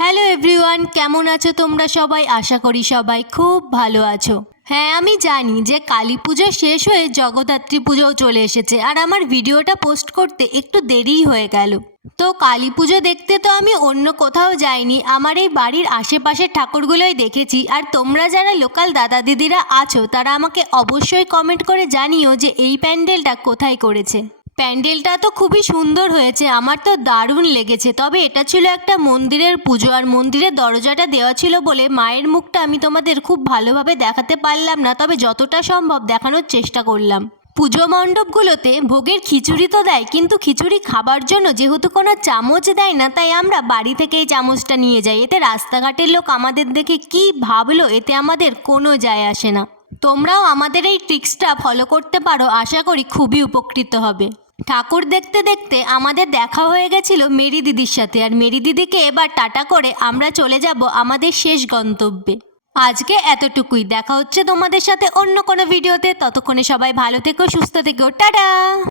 Hello everyone, কেমন আছো তোমরা সবাই? আশা করি সবাই খুব ভালো আছো। হ্যাঁ, আমি জানি যে কালী পুজো শেষ হয়ে জগদ্ধাত্রী পুজোও চলে এসেছে, আর আমার ভিডিওটা পোস্ট করতে একটু দেরিই হয়ে গেল। তো কালী পুজো দেখতে তো আমি অন্য কোথাও যাইনি, আমার এই বাড়ির আশেপাশের ঠাকুরগুলোই দেখেছি। আর তোমরা যারা লোকাল দাদা দিদিরা আছো তারা আমাকে অবশ্যই কমেন্ট করে জানিও যে এই প্যান্ডেলটা কোথায় করেছে। প্যান্ডেলটা তো খুবই সুন্দর হয়েছে, আমার তো দারুণ লেগেছে। তবে এটা ছিল একটা মন্দিরের পুজো, আর মন্দিরের দরজাটা দেওয়া ছিল বলে মায়ের মুখটা আমি তোমাদের খুব ভালোভাবে দেখাতে পারলাম না, তবে যতটা সম্ভব দেখানোর চেষ্টা করলাম। পুজো মণ্ডপগুলোতে ভোগের খিচুড়ি তো দেয়, কিন্তু খিচুড়ি খাবার জন্য যেহেতু কোনো চামচ দেয় না, তাই আমরা বাড়ি থেকে এই চামচটা নিয়ে যাই। এতে রাস্তাঘাটের লোক আমাদের দেখে কি ভাবলো এতে আমাদের কোনো যায় আসে না। তোমরাও আমাদের এই ট্রিক্সটা ফলো করতে পারো, আশা করি খুবই উপকৃত হবে। ঠাকুর দেখতে দেখতে আমাদের দেখা হয়ে গেছিল মেরি দিদির সাথে, আর মেরি দিদিকে এবার টাটা করে আমরা চলে যাব আমাদের শেষ গন্তব্যে। আজকে এতটুকুই, দেখা হচ্ছে তোমাদের সাথে অন্য কোনো ভিডিওতে। ততক্ষণে সবাই ভালো থেকো, সুস্থ থেকো, টাটা।